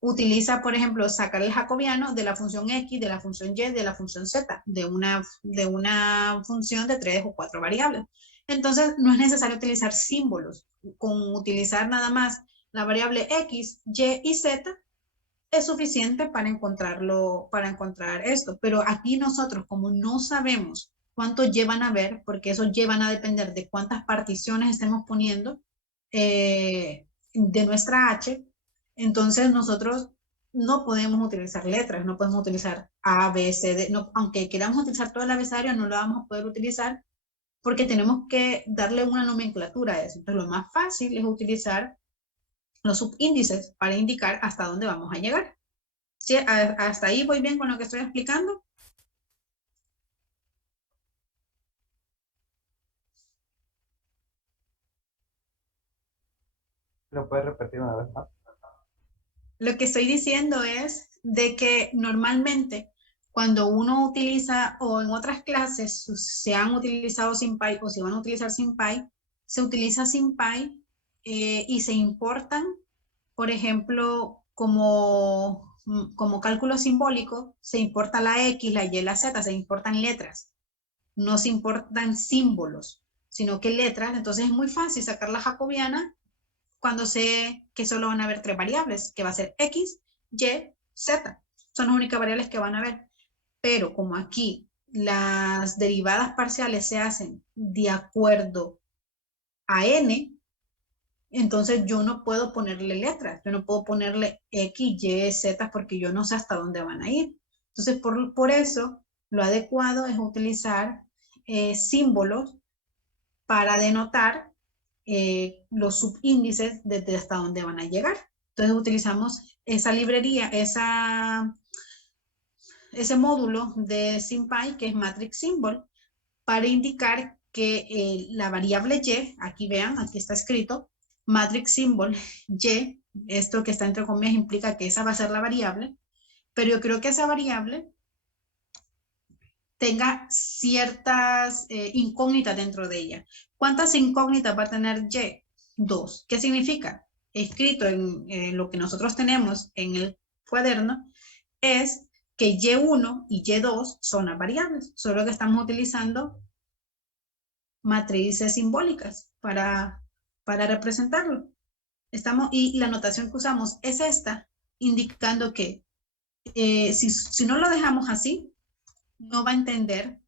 utiliza, por ejemplo, sacar el jacobiano de la función X, de la función Y, de la función Z, de una función de 3 o 4 variables. Entonces, no es necesario utilizar símbolos. Con utilizar nada más la variable X, Y y Z, es suficiente para encontrar esto. Pero aquí nosotros, como no sabemos cuántos Y van a haber, porque esos Y van a depender de cuántas particiones estemos poniendo de nuestra H. Entonces nosotros no podemos utilizar letras, no podemos utilizar A, B, C, D, no, aunque queramos utilizar todo el abecedario, no lo vamos a poder utilizar porque tenemos que darle una nomenclatura a eso. Entonces lo más fácil es utilizar los subíndices para indicar hasta dónde vamos a llegar. ¿Sí? ¿Hasta ahí voy bien con lo que estoy explicando? ¿Lo puedes repetir una vez más? Lo que estoy diciendo es de que normalmente cuando uno utiliza, o en otras clases se han utilizado SymPy o se van a utilizar SymPy, se utiliza SymPy y se importan, por ejemplo, como cálculo simbólico, se importa la X, la Y, la Z, se importan letras, no se importan símbolos, sino que letras. Entonces es muy fácil sacar la jacobiana cuando sé que solo van a haber 3 variables, que va a ser X, Y, Z. Son las únicas variables que van a haber. Pero como aquí las derivadas parciales se hacen de acuerdo a n, entonces yo no puedo ponerle letras, yo no puedo ponerle X, Y, Z porque yo no sé hasta dónde van a ir. Entonces por eso lo adecuado es utilizar símbolos para denotar los subíndices desde hasta dónde van a llegar. Entonces utilizamos esa librería, ese módulo de SymPy que es Matrix Symbol para indicar que la variable Y, aquí vean, aquí está escrito, Matrix Symbol Y, esto que está entre comillas implica que esa va a ser la variable, pero yo creo que esa variable tenga ciertas incógnitas dentro de ella. ¿Cuántas incógnitas va a tener Y? 2. ¿Qué significa? Escrito en lo que nosotros tenemos en el cuaderno es que Y1 y Y2 son las variables, solo que estamos utilizando matrices simbólicas para representarlo. Y la notación que usamos es esta, indicando que si no lo dejamos así, no va a entender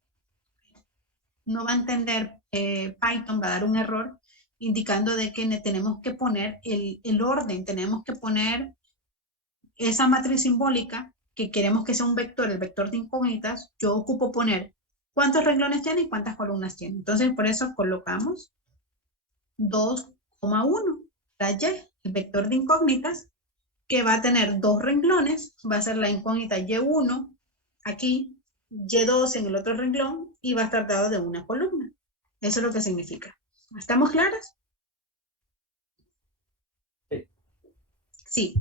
Python, va a dar un error indicando de que tenemos que poner el orden, tenemos que poner esa matriz simbólica que queremos que sea un vector, el vector de incógnitas. Yo ocupo poner cuántos renglones tiene y cuántas columnas tiene. Entonces por eso colocamos 2,1 la Y, el vector de incógnitas, que va a tener 2 renglones, va a ser la incógnita Y1 aquí, Y2 en el otro renglón y va a estar dado de una columna. Eso es lo que significa. ¿Estamos claros? Sí. Sí.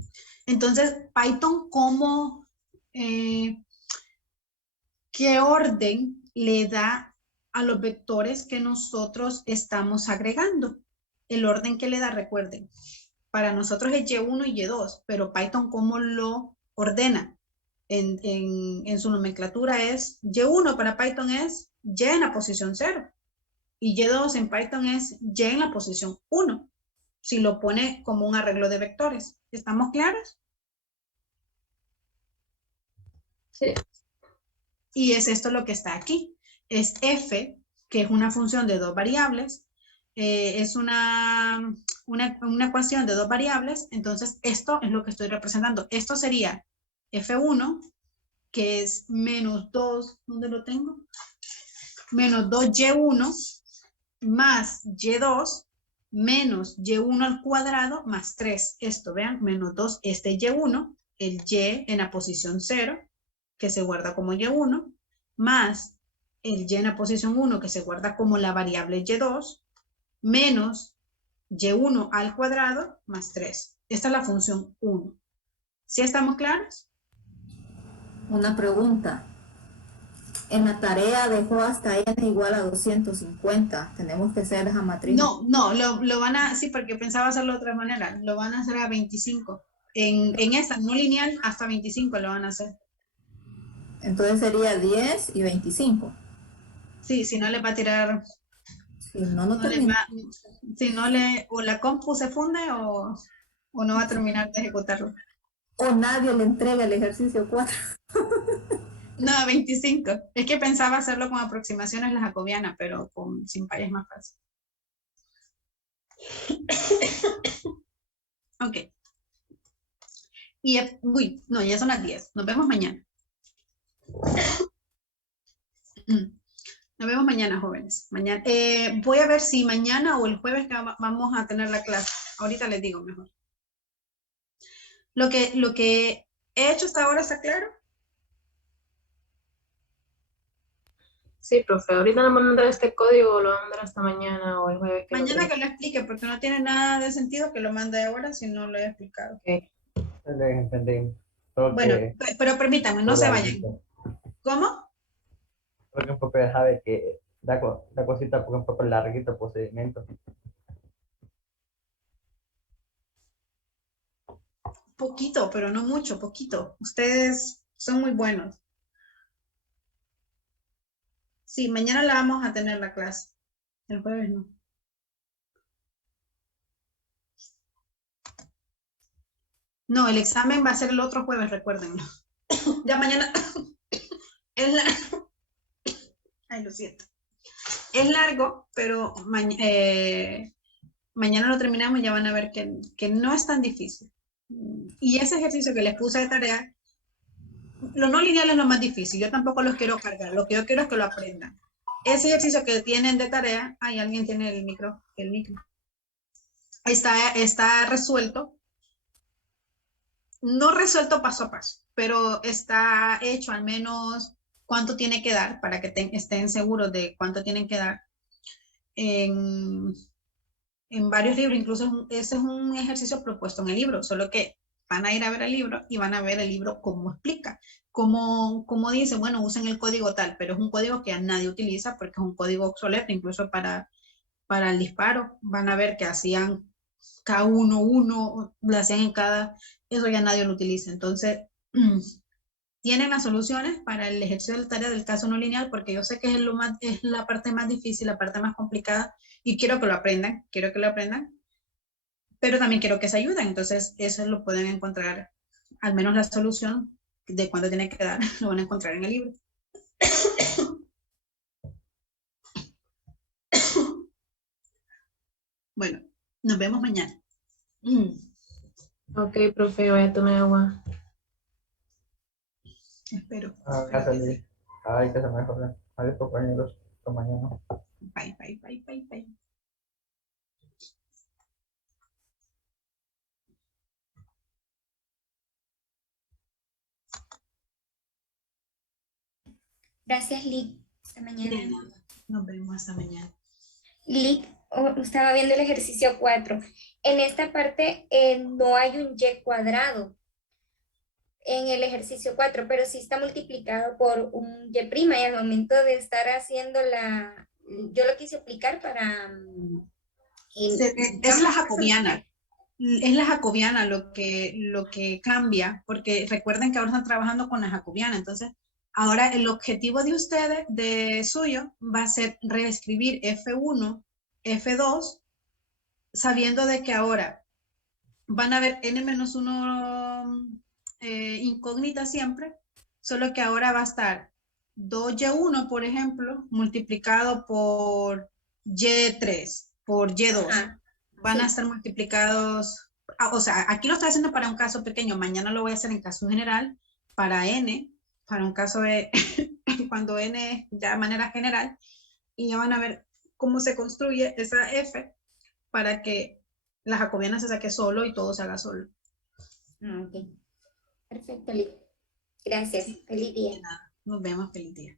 Entonces, Python, ¿qué orden le da a los vectores que nosotros estamos agregando? El orden que le da, recuerden, para nosotros es Y1 y Y2, pero Python, ¿cómo lo ordena? En su nomenclatura es Y1 para Python es Y en la posición 0 y Y2 en Python es Y en la posición 1, si lo pone como un arreglo de vectores. ¿Estamos claros? Sí. Y es esto lo que está aquí. Es f, que es una función de 2 variables, es una ecuación de 2 variables, entonces esto es lo que estoy representando. Esto sería f1, que es menos 2, ¿dónde lo tengo? Menos 2y1 más y2 menos y1 al cuadrado más 3. Esto, vean, menos 2, este y1, el y en la posición 0, que se guarda como y1, más el y en la posición 1, que se guarda como la variable y2, menos y1 al cuadrado más 3. Esta es la función 1. ¿Sí estamos claros? Una pregunta. En la tarea dejó hasta n igual a 250. Tenemos que hacer esa matriz. No, lo van a, sí, porque pensaba hacerlo de otra manera. Lo van a hacer a 25. En esta, no lineal, hasta 25 lo van a hacer. Entonces sería 10 y 25. Sí, si no le va a tirar, Si no, no no le termina. va, si no le, o la compu se funde o no va a terminar de ejecutarlo. O nadie le entrega el ejercicio 4. No, 25. Es que pensaba hacerlo con aproximaciones la jacobiana, pero sin par es más fácil. Ok. Y, uy, no, ya son las 10. Nos vemos mañana. Nos vemos mañana, jóvenes. Mañana, voy a ver si mañana o el jueves vamos a tener la clase. Ahorita les digo mejor. Lo que he hecho hasta ahora, ¿está claro? Sí, profe, ahorita no me mandar este código, lo voy a mandar hasta mañana o el jueves. Mañana que lo explique, porque no tiene nada de sentido que lo mande ahora si no lo he explicado. Ok. Les entendí. Solo Bueno, que pero permítanme, no por se vayan. larguito. ¿Cómo? Porque un poco sabe que da cosita porque un poco larguito el procedimiento. Poquito, pero no mucho, poquito. Ustedes son muy buenos. Sí, mañana la vamos a tener la clase. El jueves no. No, el examen va a ser el otro jueves, recuérdenlo. Ya mañana es la... Ay, lo siento. Es largo, pero mañana lo terminamos y ya van a ver que no es tan difícil. Y ese ejercicio que les puse de tarea, lo no lineal es lo más difícil. Yo tampoco los quiero cargar. Lo que yo quiero es que lo aprendan. Ese ejercicio que tienen de tarea, ay, alguien tiene el micro. Está resuelto. No resuelto paso a paso, pero está hecho al menos cuánto tiene que dar para que estén seguros de cuánto tienen que dar en varios libros. Incluso ese es un ejercicio propuesto en el libro, solo que van a ir a ver el libro y van a ver el libro cómo explica, cómo dice, bueno, usen el código tal, pero es un código que a nadie utiliza porque es un código obsoleto, incluso para el disparo. Van a ver que hacían K11, lo hacían en cada, eso ya nadie lo utiliza. Entonces, tienen las soluciones para el ejercicio de la tarea del caso no lineal, porque yo sé que es la parte más difícil, la parte más complicada, y quiero que lo aprendan, pero también quiero que se ayuden. Entonces, eso lo pueden encontrar, al menos la solución de cuánto tiene que dar, lo van a encontrar en el libro. Bueno, nos vemos mañana. Ok, profe, voy a tomar agua. Espero. Gracias, Liz. Ay, que se mejore. Adiós, compañeros. Hasta mañana. Bye, bye, bye, bye, bye. Gracias, Lick. Hasta mañana. De nada. Nos vemos hasta mañana. Lick, estaba viendo el ejercicio 4. En esta parte no hay un y cuadrado en el ejercicio 4, pero sí está multiplicado por un y', y al momento de estar haciendo yo lo quise aplicar para... Es la jacobiana. Es la jacobiana lo que cambia, porque recuerden que ahora están trabajando con la jacobiana. Entonces, ahora el objetivo de ustedes, de suyo, va a ser reescribir F1, F2, sabiendo de que ahora van a haber n-1 incógnita siempre, solo que ahora va a estar 2y1, por ejemplo, multiplicado por y3, por y2. Ajá, van sí. a estar multiplicados, o sea, aquí lo estoy haciendo para un caso pequeño, mañana lo voy a hacer en caso general, para n, para un caso de cuando n es ya de manera general, y ya van a ver cómo se construye esa f para que la jacobiana se saque solo y todo se haga solo. Ok. Perfecto, Lick. Gracias. Sí. Feliz día. De nada. Nos vemos, feliz día.